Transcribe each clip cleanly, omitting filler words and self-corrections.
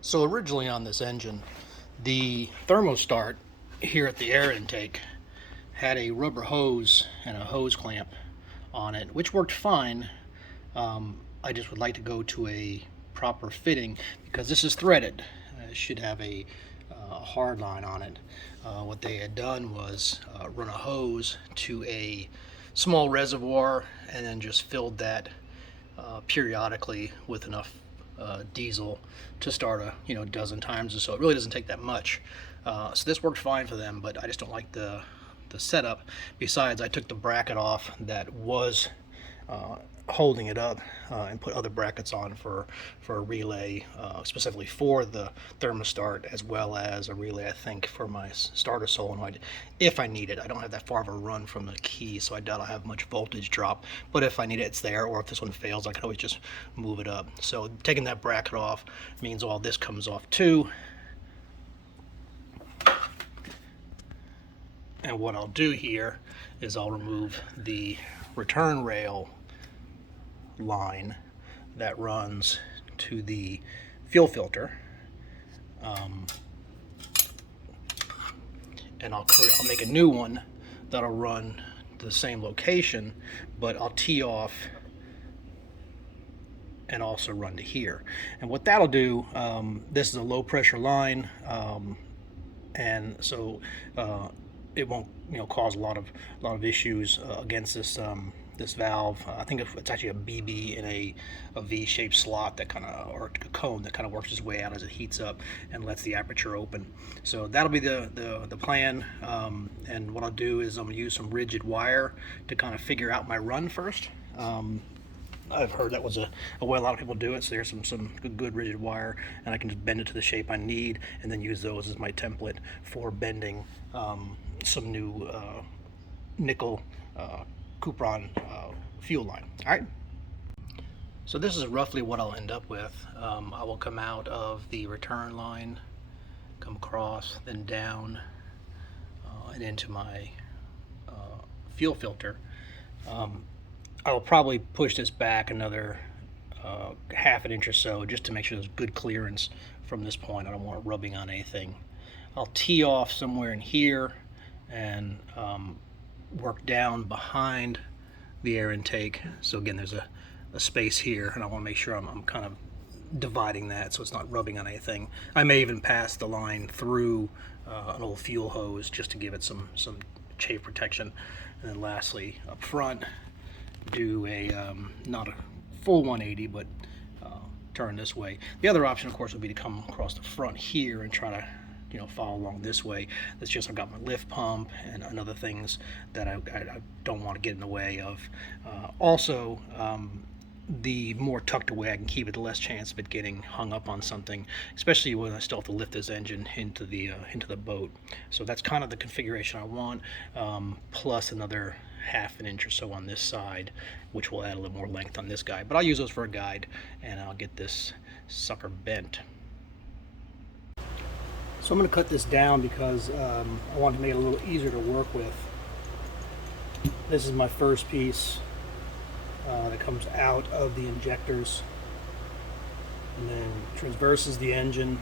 So originally on this engine, the thermostart here at the air intake had a rubber hose and a hose clamp on it, which worked fine. I just would like to go to a proper fitting because this is threaded. It should have a hard line on it. What they had done was run a hose to a small reservoir and then just filled that periodically with enough diesel to start a dozen times or so. It really doesn't take that much. So this worked fine for them, but I just don't like the setup. Besides, I took the bracket off that was holding it up and put other brackets on for a relay, specifically for the thermostat, as well as a relay, I think, for my starter solenoid if I need it. I don't have that far of a run from the key, so I doubt I'll have much voltage drop, but if I need it, it's there, or if this one fails, I can always just move it up. So taking that bracket off means all this comes off too. And what I'll do here is I'll remove the return rail line that runs to the fuel filter, and I'll make a new one that'll run to the same location, but I'll tee off and also run to here. And what that'll do, this is a low pressure line, and so it won't cause a lot of issues against this valve. I think it's actually a BB in a V-shaped slot that or a cone that kind of works its way out as it heats up and lets the aperture open. So that'll be the plan. And what I'll do is I'm gonna use some rigid wire to kind of figure out my run first. I've heard that was a way a lot of people do it, so there's some good rigid wire, and I can just bend it to the shape I need and then use those as my template for bending some new nickel Cupron fuel line. All right. So this is roughly what I'll end up with. I will come out of the return line, come across, then down, and into my fuel filter. I will probably push this back another half an inch or so just to make sure there's good clearance from this point. I don't want it rubbing on anything. I'll tee off somewhere in here and work down behind the air intake. So again, there's a space here, and I want to make sure I'm kind of dividing that so it's not rubbing on anything. I may even pass the line through an old fuel hose just to give it some chafe protection. And then lastly, up front, do a not a full 180, but turn this way. The other option, of course, would be to come across the front here and try to follow along this way. That's just I've got my lift pump and other things that I don't want to get in the way of. Also, the more tucked away I can keep it, the less chance of it getting hung up on something, especially when I still have to lift this engine into the boat. So that's kind of the configuration I want, plus another half an inch or so on this side, which will add a little more length on this guy. But I'll use those for a guide, and I'll get this sucker bent. So I'm going to cut this down because I want to make it a little easier to work with. This is my first piece that comes out of the injectors and then transverses the engine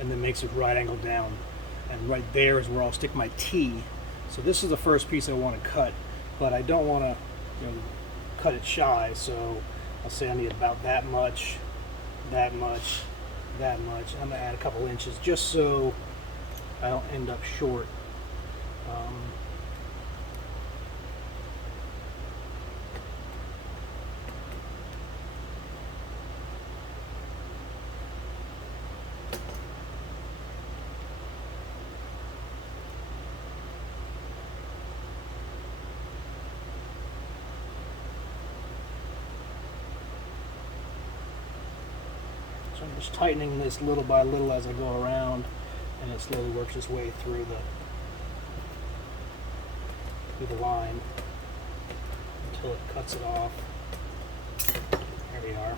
and then makes it right angle down. And right there is where I'll stick my T. So this is the first piece I want to cut, but I don't want to cut it shy. So I'll say I need about that much, that much, that much. I'm going to add a couple inches just so I don't end up short. So I'm just tightening this little by little as I go around, and it slowly works its way through the line until it cuts it off. There we are.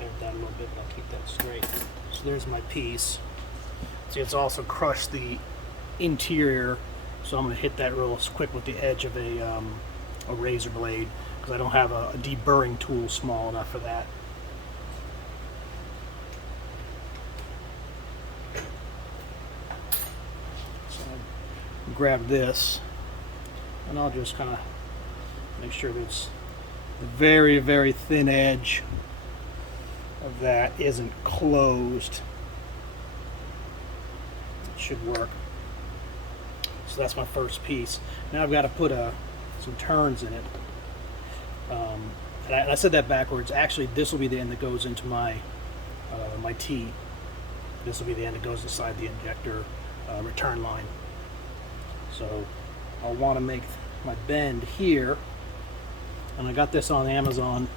Bend that a little bit, but I'll keep that straight. So there's my piece. See, it's also crushed the interior, so I'm going to hit that real quick with the edge of a razor blade because I don't have a deburring tool small enough for that. grab this, and I'll just kind of make sure that it's the very, very thin edge of that isn't closed. It should work. So that's my first piece. Now I've got to put some turns in it. And I said that backwards. Actually, this will be the end that goes into my my T. This will be the end that goes inside the injector return line. So I'll want to make my bend here, and I got this on Amazon.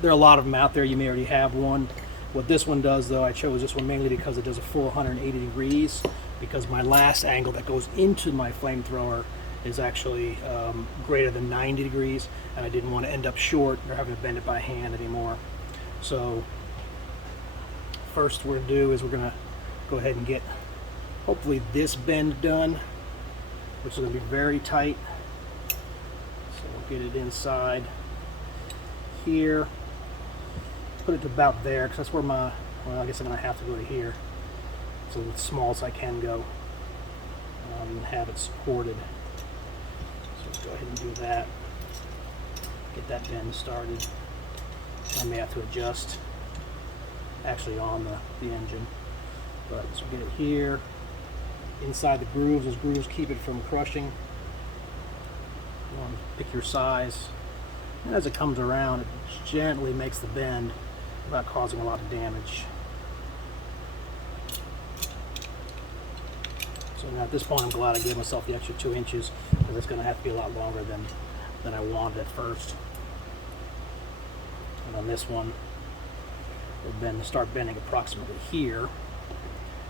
There are a lot of them out there. You may already have one. What this one does, though, I chose this one mainly because it does a full 180 degrees, because my last angle that goes into my flamethrower is actually greater than 90 degrees, and I didn't want to end up short or having to bend it by hand anymore. So first we're going to do is we're going to go ahead and get hopefully this bend done, which is going to be very tight. So we'll get it inside here, put it to about there, because that's where my, well, I guess I'm going to have to go to here, so as small as I can go, and have it supported. So let's go ahead and do that, get that bend started. I may have to adjust actually on the engine, but so get it here inside the grooves. Those grooves keep it from crushing. You want to pick your size, and as it comes around, it gently makes the bend without causing a lot of damage. So now at this point, I'm glad I gave myself the extra 2 inches, because it's going to have to be a lot longer than I wanted at first. And on this one, we'll start bending approximately here,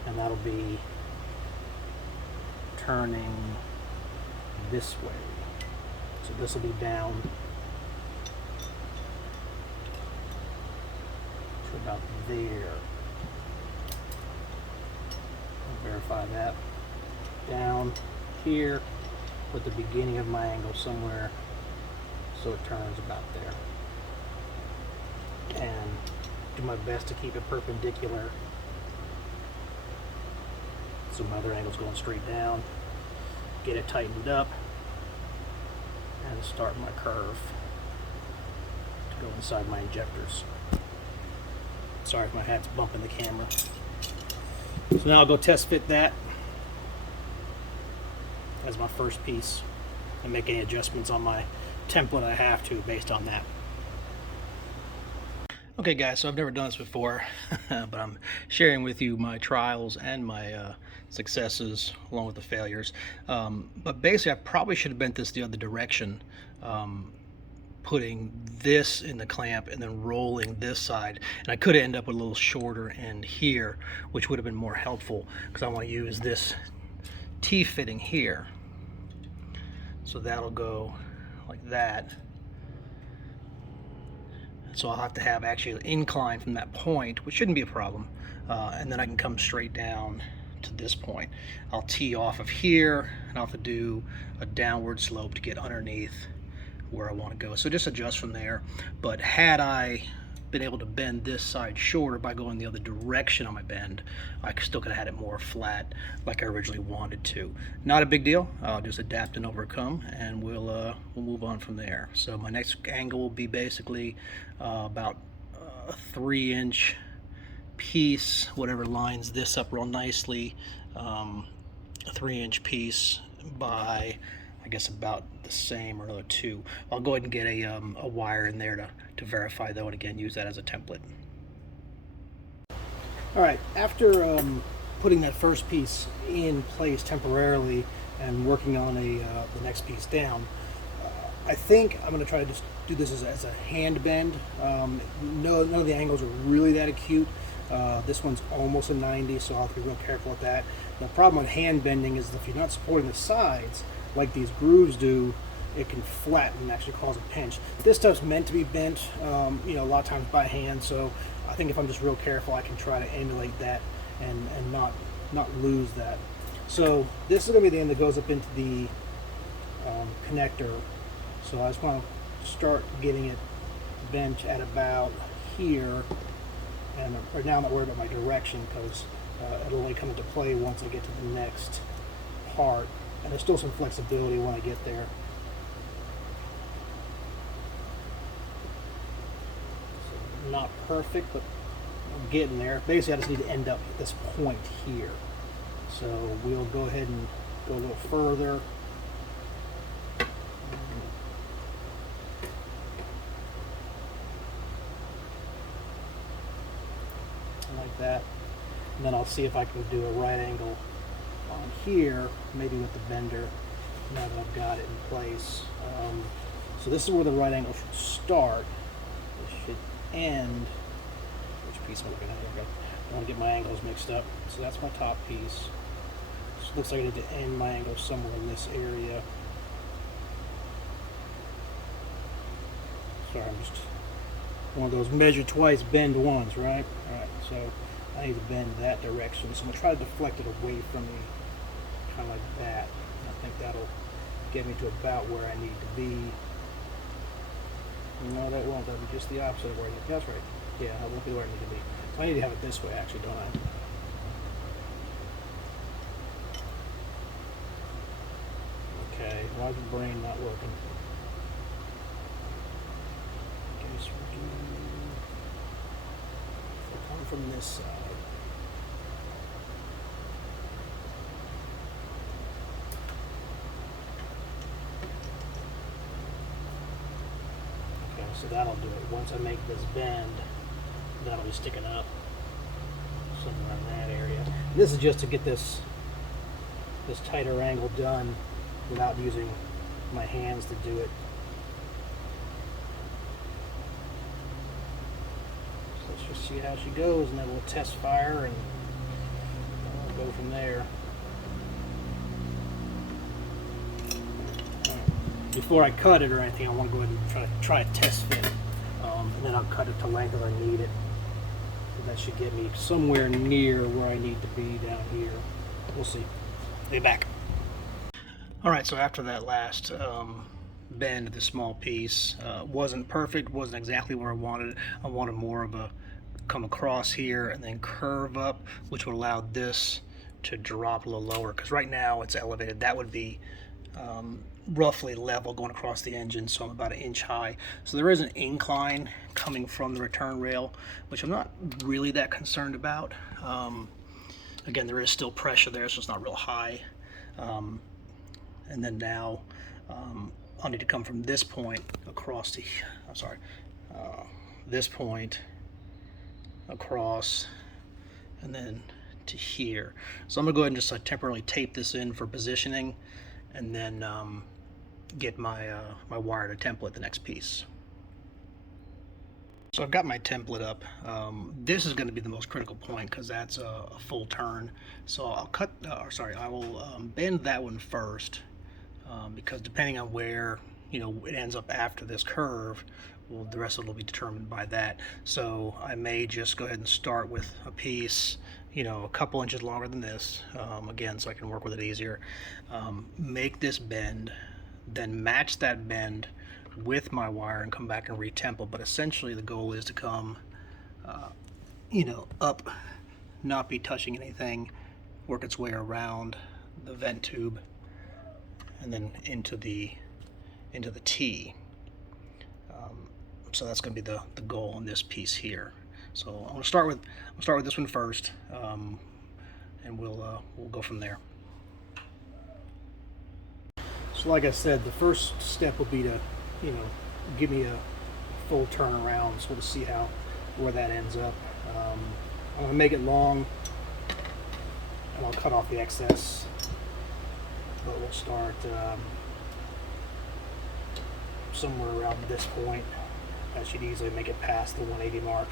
and that'll be turning this way. So this will be down to about there. I'll verify that. Down here with the beginning of my angle somewhere, so it turns about there. And do my best to keep it perpendicular, so my other angle's going straight down. Get it tightened up, and start my curve to go inside my injectors. Sorry if my hat's bumping the camera. So now I'll go test fit that as my first piece, and make any adjustments on my template I have to based on that. Okay guys, so I've never done this before, but I'm sharing with you my trials and my successes along with the failures. But basically I probably should have bent this the other direction, putting this in the clamp and then rolling this side, and I could have ended up with a little shorter end here, which would have been more helpful, because I want to use this T-fitting here. So that'll go like that. So I'll have to have actually an incline from that point, which shouldn't be a problem, and then I can come straight down to this point. I'll tee off of here, and I'll have to do a downward slope to get underneath where I want to go. So just adjust from there. But had I been able to bend this side shorter by going the other direction on my bend, I still could have had it more flat like I originally wanted to. Not a big deal. I'll just adapt and overcome, and we'll move on from there. So my next angle will be basically about a 3-inch piece, whatever lines this up real nicely, a 3-inch piece by, I guess, about the same, or another 2. I'll go ahead and get a wire in there to verify though, and again use that as a template. Alright, after putting that first piece in place temporarily and working on the next piece down, I think I'm going to try to just do this as a hand bend. None of the angles are really that acute. This one's almost a 90, so I'll have to be real careful with that. The problem with hand bending is if you're not supporting the sides like these grooves do, it can flatten and actually cause a pinch. This stuff's meant to be bent, you know, a lot of times by hand, so I think if I'm just real careful, I can try to emulate that and not lose that. So this is going to be the end that goes up into the connector. So I just want to start getting it bent at about here, and right now I'm not worried about my direction, because it'll only come into play once I get to the next apart, and there's still some flexibility when I get there. So not perfect, but I'm getting there. Basically, I just need to end up at this point here. So we'll go ahead and go a little further. Like that. And then I'll see if I can do a right angle on here, maybe with the bender, now that I've got it in place. So this is where the right angle should start. It should end. Which piece am I looking at? Here? I don't want to get my angles mixed up. So that's my top piece. So it looks like I need to end my angle somewhere in this area. Sorry, I'm just one of those measure twice, bend once, right? Alright, so I need to bend that direction. So I'm going to try to deflect it away from me, kind of like that. And I think that'll get me to about where I need to be. No, that won't. That'll be just the opposite of where I need to be. That's right. Yeah, that won't be where I need to be. So I need to have it this way, actually, don't I? Okay, why is the brain not working? Come from this side. Okay, so that'll do it. Once I make this bend, that'll be sticking up somewhere in that area. This is just to get this tighter angle done without using my hands to do it. Let's just see how she goes, and then we'll test fire, and we'll go from there. Before I cut it or anything, I want to go ahead and try a test fit, and then I'll cut it to length if I need it. And that should get me somewhere near where I need to be down here. We'll see. Be back. All right, so after that last bend of the small piece, wasn't perfect, wasn't exactly where I wanted it. I wanted more of a come across here and then curve up, which would allow this to drop a little lower, because right now it's elevated. That would be roughly level going across the engine, so I'm about 1 inch high. So there is an incline coming from the return rail, which I'm not really that concerned about. Again, there is still pressure there, so it's not real high. And then now I'll need to come from this point across to, I'm sorry, this point across and then to here. So I'm gonna go ahead and just temporarily tape this in for positioning, and then get my my wire to template the next piece. So I've got my template up. This is going to be the most critical point because that's a full turn. So I'll I will bend that one first, because depending on where it ends up after this curve, well, the rest of it will be determined by that. So I may just go ahead and start with a piece, a couple inches longer than this, again, so I can work with it easier. Make this bend, then match that bend with my wire and come back and retemple. But essentially the goal is to come up, not be touching anything, work its way around the vent tube and then into the T. So that's going to be the goal on this piece here. So I'm going to start with this one first, and we'll go from there. So like I said, the first step will be to give me a full turnaround, so we'll see where that ends up. I'm going to make it long, and I'll cut off the excess, but we'll start somewhere around this point. That should easily make it past the 180 mark.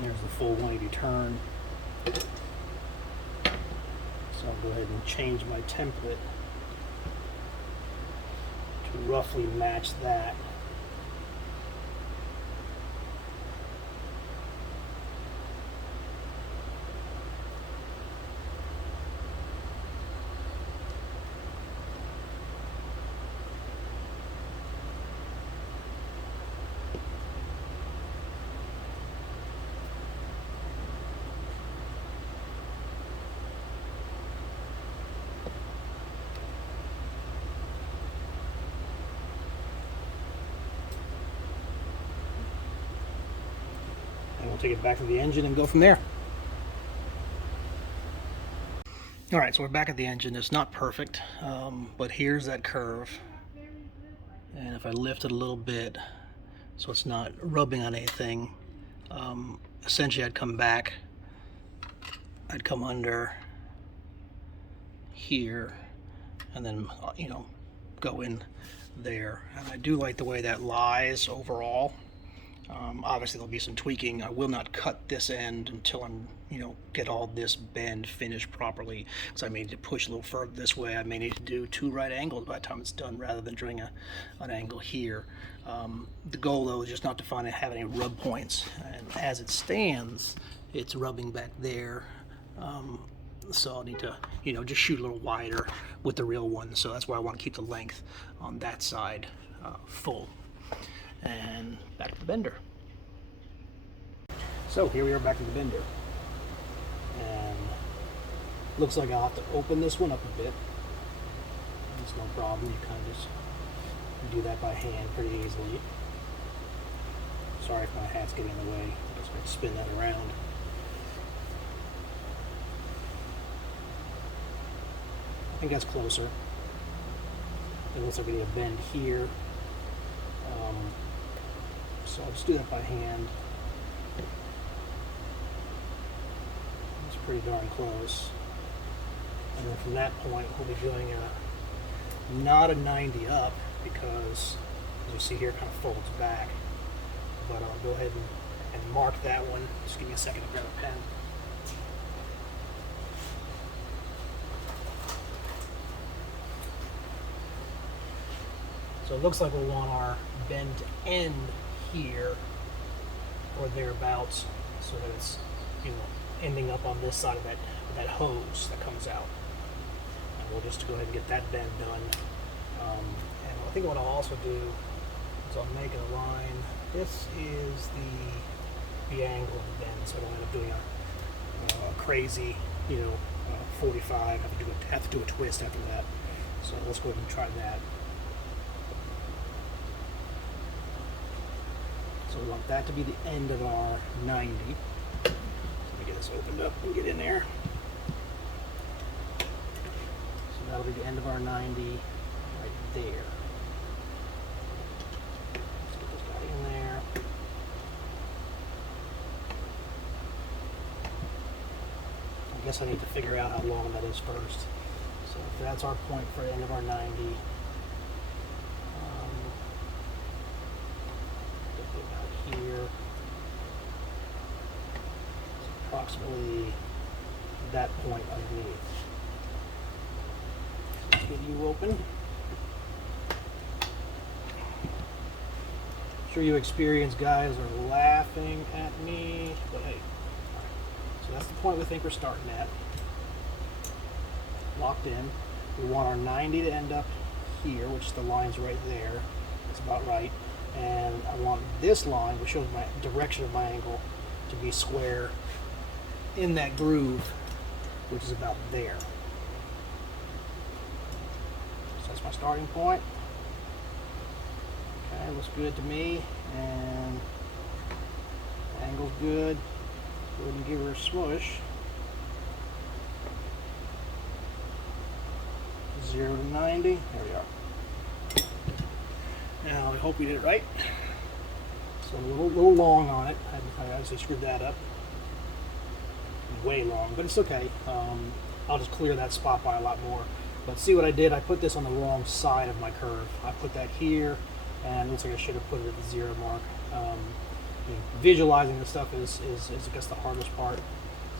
There's the full 180 turn. So I'll go ahead and change my template to roughly match that. take it back to the engine and go from there. All right, so we're back at the engine. It's not perfect, but here's that curve. And if I lift it a little bit so it's not rubbing on anything, essentially I'd come back, I'd come under here, and then, you know, go in there. And I do like the way that lies overall. Obviously there'll be some tweaking. I will not cut this end until I'm, you know, get all this bend finished properly, because I may need to push a little further this way. I may need to do 2 right angles by the time it's done, rather than doing an angle here. The goal though is just not to have any rub points, and as it stands it's rubbing back there. So I'll need to, you know, just shoot a little wider with the real one. So that's why I want to keep the length on that side full. And back to the bender. So here we are back to the bender. And looks like I'll have to open this one up a bit. It's no problem. You kind of just do that by hand pretty easily. Sorry if my hat's getting in the way. I'm just going to spin that around. I think that's closer. It looks like we need a bend here. So I'll just do that by hand. It's pretty darn close. And then from that point, we'll be doing not a 90 up, because as you see here, it kind of folds back. But I'll go ahead and mark that one. Just give me a second to grab a pen. So it looks like we'll want our bend to end here or thereabouts, so that it's, you know, ending up on this side of that hose that comes out. And we'll just go ahead and get that bend done. And I think what I'll also do is I'll make a line. This is the angle of the bend, so I don't end up doing a crazy, you know, 45. Have to do a twist after that. So let's go ahead and try that. So we want that to be the end of our 90. Let me get this opened up and get in there. So that'll be the end of our 90 right there. Let's get this guy in there. I guess I need to figure out how long that is first. So if that's our point for the end of our 90. Here, it's approximately that point underneath. So let's get you open. I'm sure you experienced guys are laughing at me, but hey. So that's the point we think we're starting at. Locked in. We want our 90 to end up here, which the line's right there. That's about right. And I want this line, which shows my direction of my angle, to be square in that groove, which is about there. So that's my starting point. Okay, looks good to me, and angle's good. Go ahead and give her a smush. 0 to 90. There we are. Now I hope we did it right. So a little long on it. I obviously screwed that up. Way long, but it's okay. I'll just clear that spot by a lot more. But see what I did? I put this on the wrong side of my curve. I put that here, and it looks like I should have put it at the 0 mark. You know, visualizing this stuff is I guess the hardest part.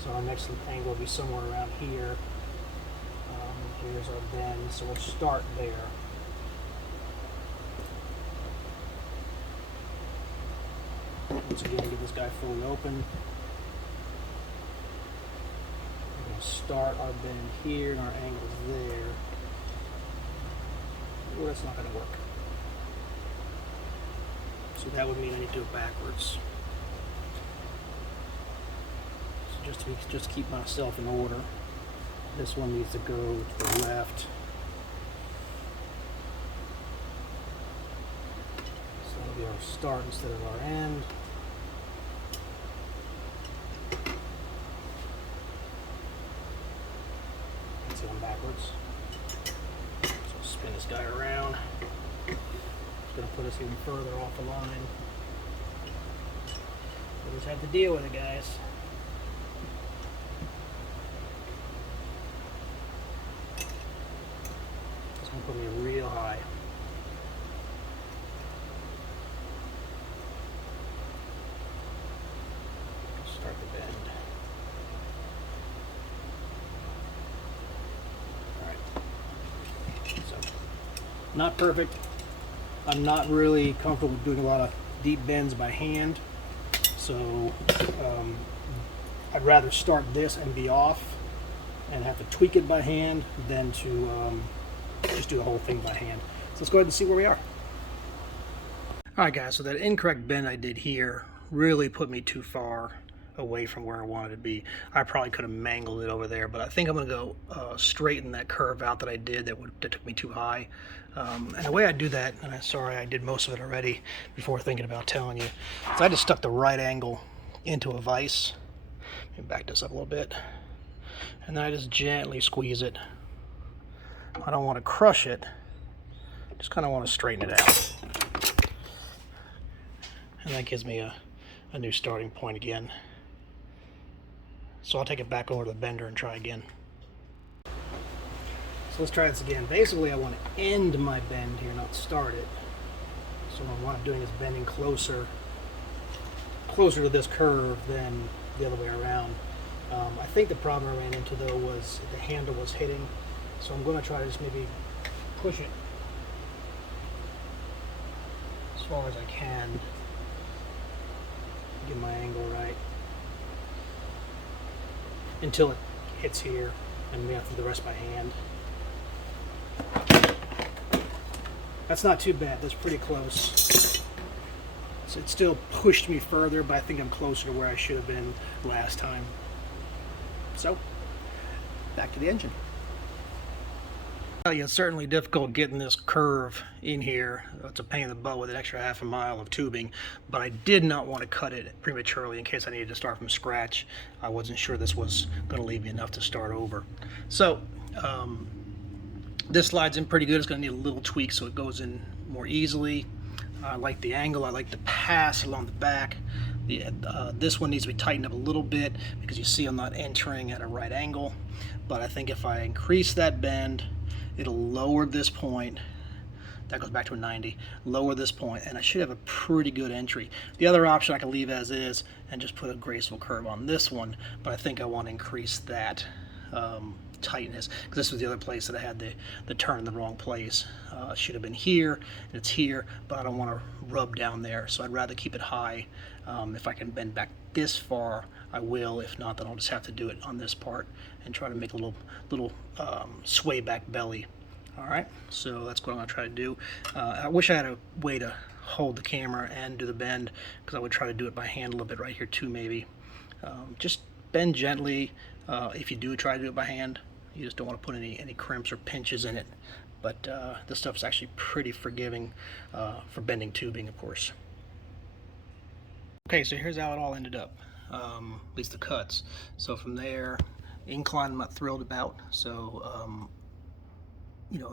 So our next angle will be somewhere around here. Here's our bend, so we'll start there. Once again, get this guy fully open. We're going to start our bend here, and our angle's there. Well, that's not going to work. So that would mean I need to do it backwards. So just to keep myself in order, this one needs to go to the left. So that'll be our start instead of our end. fancy one backwards. So I'll spin this guy around. It's going to put us even further off the line. We'll just have to deal with it, guys. It's going to put me real high. Start the bend. Alright. So, not perfect. I'm not really comfortable doing a lot of deep bends by hand. So I'd rather start this and be off and have to tweak it by hand than to just do the whole thing by hand. So let's go ahead and see where we are. Alright guys, so that incorrect bend I did here really put me too far away from where I wanted to be. I probably could have mangled it over there, but I think I'm going to go straighten that curve out that I did that took me too high. And the way I do that, and I'm sorry I did most of it already before thinking about telling you, is I just stuck the right angle into a vise. Let me back this up a little bit. And then I just gently squeeze it. I don't want to crush it, just kind of want to straighten it out. And that gives me a new starting point again. So I'll take it back over to the bender and try again. So let's try this again. Basically I want to end my bend here, not start it. So what I'm doing is bending closer to this curve than the other way around. I think the problem I ran into though was the handle was hitting. So I'm going to try to just maybe push it as far as I can. Get my angle right until it hits here, and we have to do the rest by hand. That's not too bad, that's pretty close. So it still pushed me further, but I think I'm closer to where I should have been last time. So, back to the engine. It's certainly difficult getting this curve in here. It's a pain in the butt with an extra half a mile of tubing, but I did not want to cut it prematurely in case I needed to start from scratch. I wasn't sure this was going to leave me enough to start over. So this slides in pretty good. It's going to need a little tweak so it goes in more easily. I like the angle. I like the pass along the back. This one needs to be tightened up a little bit because you see I'm not entering at a right angle, but I think if I increase that bend, it'll lower this point. That goes back to a 90. Lower this point, and I should have a pretty good entry. The other option I can leave as is and just put a graceful curve on this one, but I think I want to increase that tightness because this was the other place that I had the turn in the wrong place. It should have been here, and it's here, but I don't want to rub down there, so I'd rather keep it high. If I can bend back this far, I will. If not, then I'll just have to do it on this part and try to make a little sway back belly. All right, so that's what I'm gonna try to do. I wish I had a way to hold the camera and do the bend, because I would try to do it by hand a little bit right here too, maybe. Just bend gently. If you do try to do it by hand, you just don't want to put any crimps or pinches in it. But this stuff's actually pretty forgiving for bending tubing, of course. Okay, so here's how it all ended up, at least the cuts. So from there, incline I'm not thrilled about, so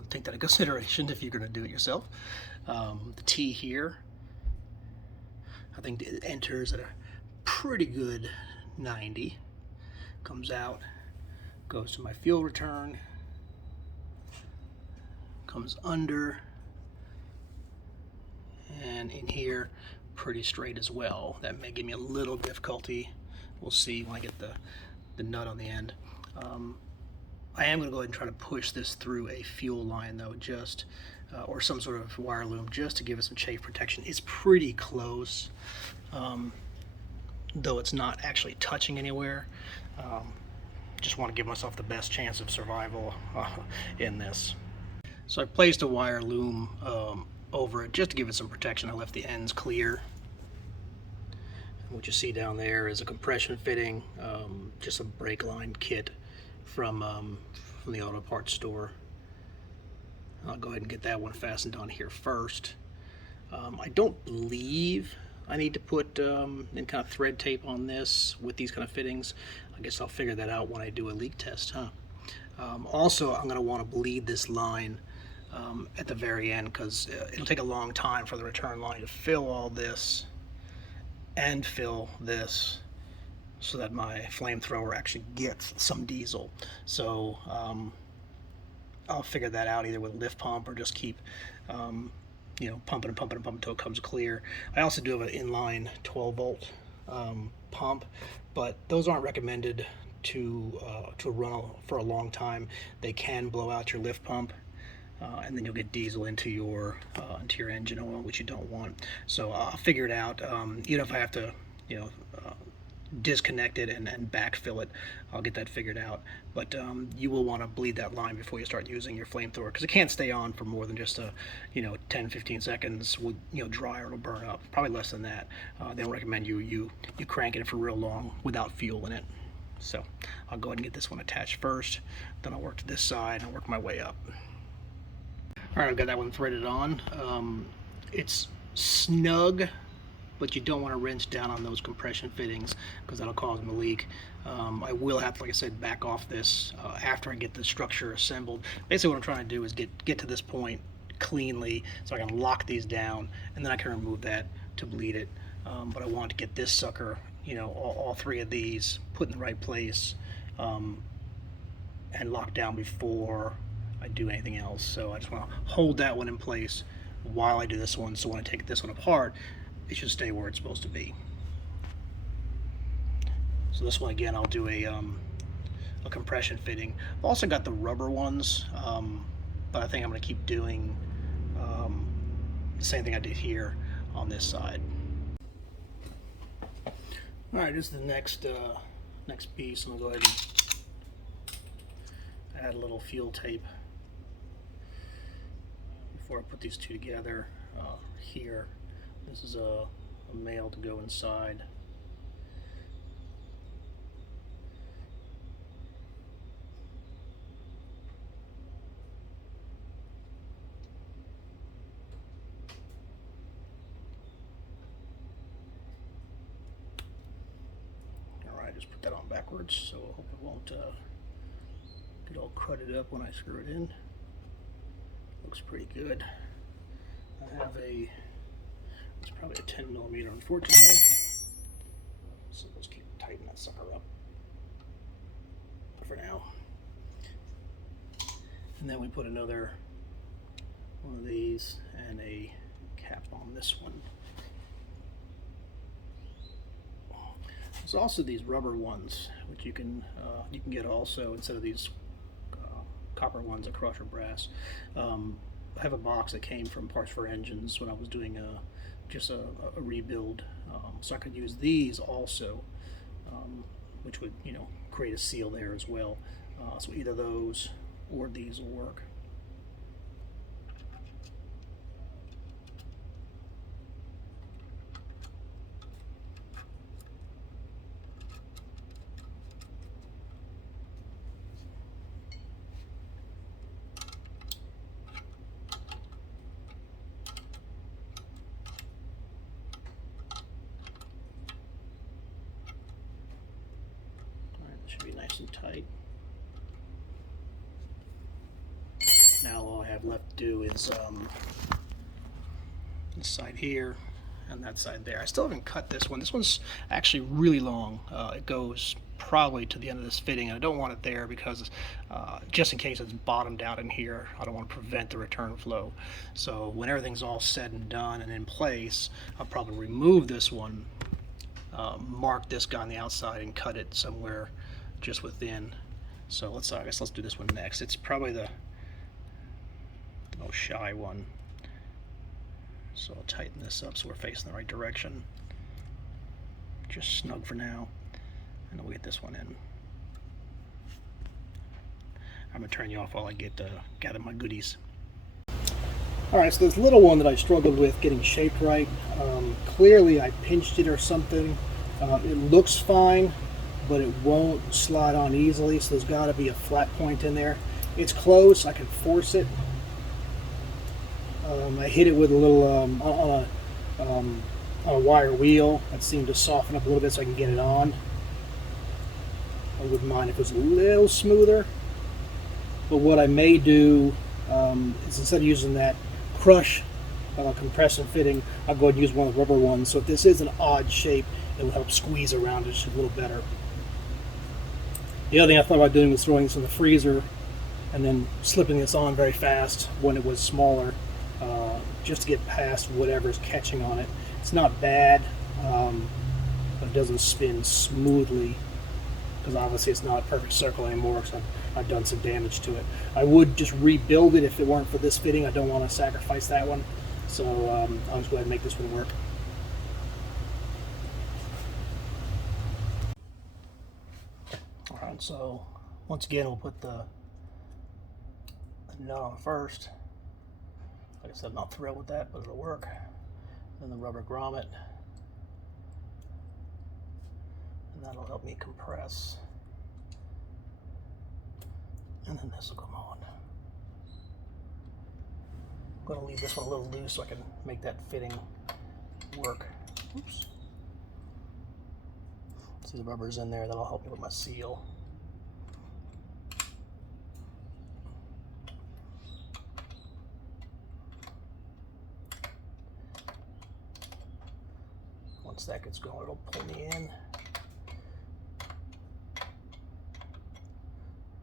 take that into consideration if you're going to do it yourself. The T here, I think it enters at a pretty good 90, comes out, goes to my fuel return, comes under, and in here pretty straight as well. That may give me a little difficulty. We'll see when I get the nut on the end. I am going to go ahead and try to push this through a fuel line though, just or some sort of wire loom, just to give it some chafe protection. It's pretty close, though it's not actually touching anywhere. Just want to give myself the best chance of survival in this. So I placed a wire loom over it just to give it some protection. I left the ends clear. What you see down there is a compression fitting, just a brake line kit from the auto parts store. I'll go ahead and get that one fastened on here first. I don't believe I need to put any kind of thread tape on this with these kind of fittings. I guess I'll figure that out when I do a leak test, huh? Also, I'm going to want to bleed this line at the very end, because it'll take a long time for the return line to fill all this and fill this, so that my flamethrower actually gets some diesel. So I'll figure that out either with a lift pump or just keep pumping and pumping and pumping until it comes clear. I also do have an inline 12 volt pump, but those aren't recommended to run for a long time. They can blow out your lift pump, and then you'll get diesel into your engine oil, which you don't want. So I'll figure it out. Even if I have to, disconnect it and backfill it, I'll get that figured out. But you will want to bleed that line before you start using your flamethrower, because it can't stay on for more than just 10-15 seconds. With dry, or it'll burn up. Probably less than that. They don't recommend you crank it for real long without fuel in it. So I'll go ahead and get this one attached first, then I'll work to this side and work my way up. Alright, I've got that one threaded on. It's snug, but you don't want to wrench down on those compression fittings, because that'll cause them to leak. I will have to, like I said, back off this after I get the structure assembled. Basically what I'm trying to do is get to this point cleanly, so I can lock these down, and then I can remove that to bleed it. But I want to get this sucker, all three of these put in the right place, and locked down before I do anything else. So I just want to hold that one in place while I do this one, so when I take this one apart, it should stay where it's supposed to be. So this one, again, I'll do a compression fitting. I've also got the rubber ones, but I think I'm going to keep doing the same thing I did here on this side. Alright, this is the next piece. I'm going to go ahead and add a little fuel tape before I put these two together here. This is a male to go inside. Alright, just put that on backwards, so I hope it won't get all crudted up when I screw it in. Looks pretty good. I have it's probably a 10mm, unfortunately. So let's keep tightening that sucker up for now. And then we put another one of these and a cap on this one. There's also these rubber ones, which you can get also instead of these copper ones that cross your brass. I have a box that came from Parts for Engines when I was doing just a rebuild, so I could use these also, which would create a seal there as well. So either those or these will work. Should be nice and tight. Now all I have left to do is this side here and that side there. I still haven't cut this one. This one's actually really long. It goes probably to the end of this fitting, and I don't want it there because just in case it's bottomed out in here, I don't want to prevent the return flow. So when everything's all said and done and in place, I'll probably remove this one, mark this guy on the outside, and cut it somewhere just within. So I guess let's do this one next. It's probably the most shy one. So I'll tighten this up so we're facing the right direction. Just snug for now, and then we'll get this one in. I'm gonna turn you off while I gather my goodies. Alright, so this little one that I struggled with getting shaped right, clearly I pinched it or something. It looks fine, but it won't slide on easily, so there's got to be a flat point in there. It's close, I can force it. I hit it with a little on a wire wheel that seemed to soften up a little bit so I can get it on. I wouldn't mind if it was a little smoother. But what I may do is, instead of using that crush compressor fitting, I'll go ahead and use one of the rubber ones. So if this is an odd shape, it will help squeeze around it just a little better. The other thing I thought about doing was throwing this in the freezer and then slipping this on very fast when it was smaller, just to get past whatever's catching on it. It's not bad, but it doesn't spin smoothly, because obviously it's not a perfect circle anymore, because I've done some damage to it. I would just rebuild it if it weren't for this fitting. I don't want to sacrifice that one, so I'll just go ahead and make this one work. Alright, so once again we'll put the nut on first. Like I said, I'm not thrilled with that, but it'll work. Then the rubber grommet, and that'll help me compress. And then this will come on. I'm going to leave this one a little loose so I can make that fitting work. Oops. See, the rubber's in there, that'll help me with my seal. Once that gets going, it'll pull me in.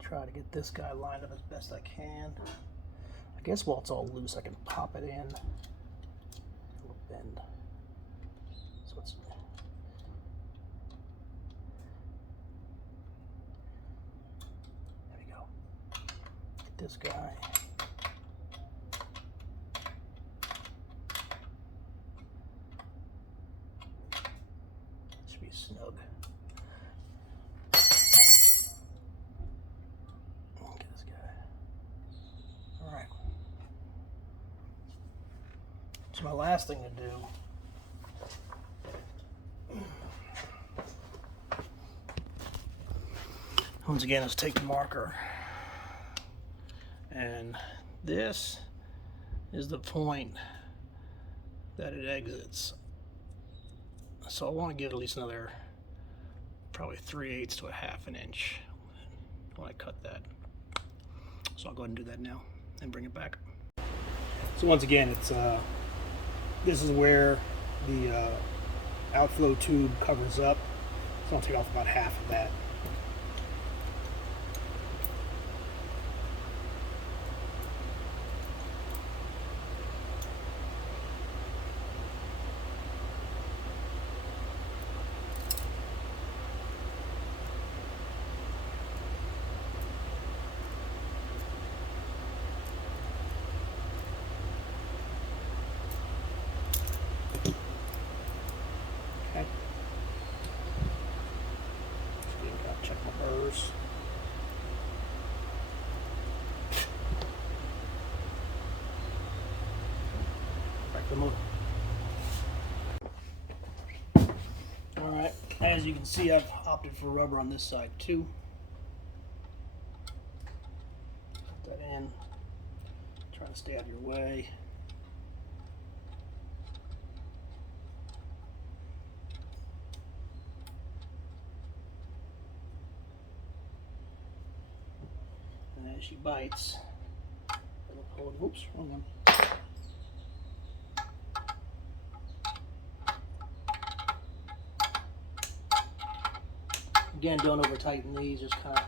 Try to get this guy lined up as best I can. I guess while it's all loose, I can pop it in. It'll bend. So it's there we go. Get this guy. Should be snug. Get this guy. All right. So my last thing to do once again is take the marker, and this is the point that it exits. So I want to give it at least another probably 3/8 to a half an inch when I cut that. So I'll go ahead and do that now and bring it back. So once again, it's this is where the outflow tube covers up. So I'll take off about half of that. Okay. Just gotta check my burrs. Back the motor. Alright, as you can see, I've opted for rubber on this side too. Put that in. Try to stay out of your way. And as she bites, it'll pull it. Oops, wrong one. Again, don't over tighten these, just kind of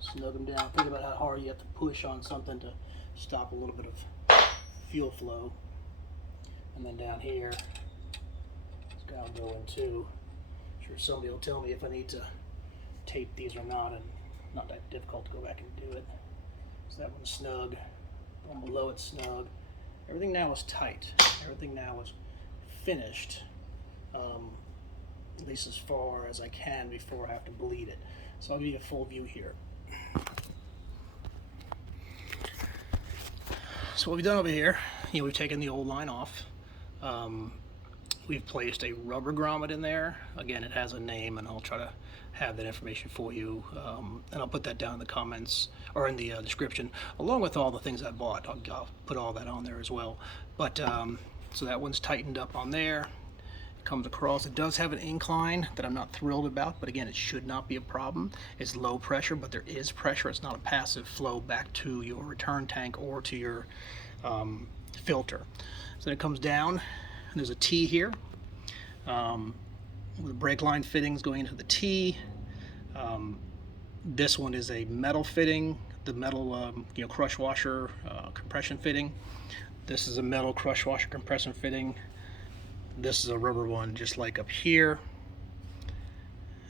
snug them down. Think about how hard you have to push on something to stop a little bit of fuel flow. And then down here, this guy will go in too. I'm sure somebody will tell me if I need to tape these or not, and not that difficult to go back and do it. So that one's snug, the one below it's snug. Everything now is tight. Everything now is finished. At least as far as I can before I have to bleed it. So I'll give you a full view here. So what we've done over here, we've taken the old line off. We've placed a rubber grommet in there. Again, it has a name, and I'll try to have that information for you. And I'll put that down in the comments, or in the description, along with all the things I bought. I'll put all that on there as well. But so that one's tightened up on there. comes across. It does have an incline that I'm not thrilled about, but again, it should not be a problem. It's low pressure, but there is pressure. It's not a passive flow back to your return tank or to your filter. So then it comes down, and there's a T here with the brake line fittings going into the T. This one is a metal fitting, the metal crush washer compression fitting. This is a metal crush washer compression fitting. This is a rubber one, just like up here.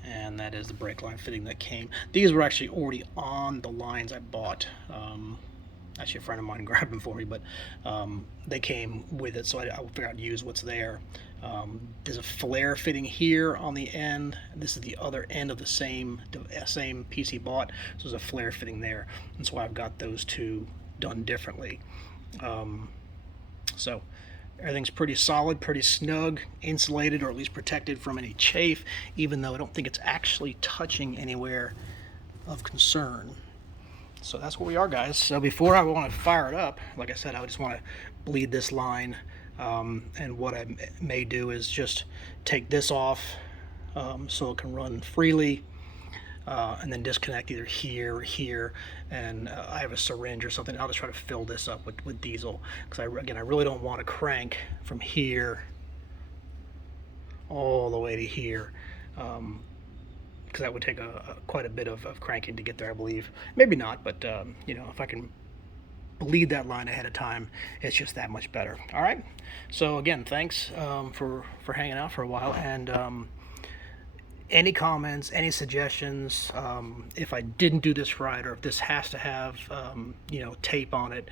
And that is the brake line fitting that came. These were actually already on the lines I bought. Actually, a friend of mine grabbed them for me, but they came with it, so I figured I'd use what's there. There's a flare fitting here on the end. This is the other end of the same piece he bought, so there's a flare fitting there. That's why I've got those two done differently. So everything's pretty solid, pretty snug, insulated, or at least protected from any chafe, even though I don't think it's actually touching anywhere of concern. So that's where we are, guys. So before I want to fire it up, like I said, I just want to bleed this line. And what I may do is just take this off so it can run freely, and then disconnect either here or here. And I have a syringe or something. I'll just try to fill this up with diesel, because I really don't want to crank from here all the way to here. Because that would take quite a bit of cranking to get there, I believe. Maybe not, but if I can bleed that line ahead of time, it's just that much better. All right. So again, thanks for hanging out for a while, and any comments, any suggestions, if I didn't do this right, or if this has to have tape on it,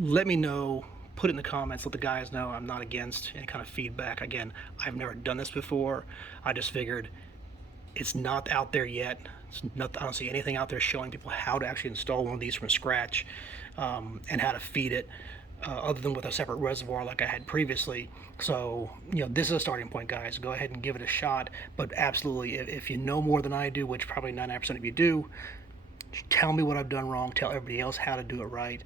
let me know. Put it in the comments. Let the guys know. I'm not against any kind of feedback. Again, I've never done this before. I just figured it's not out there yet. I don't see anything out there showing people how to actually install one of these from scratch, and how to feed it, other than with a separate reservoir like I had previously. So this is a starting point, guys. Go ahead and give it a shot. But absolutely, if you know more than I do, which probably 99% of you do, tell me what I've done wrong. Tell everybody else how to do it right.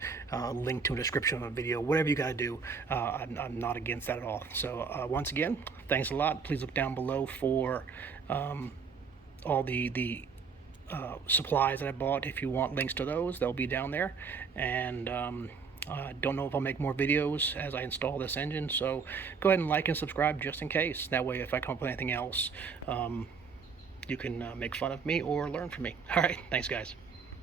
Link to a description of a video, whatever you got to do. I'm not against that at all. So once again, thanks a lot. Please look down below for all the supplies that I bought. If you want links to those, they'll be down there. And I don't know if I'll make more videos as I install this engine, so go ahead and like and subscribe just in case. That way, if I come up with anything else, you can make fun of me or learn from me. All right, thanks, guys.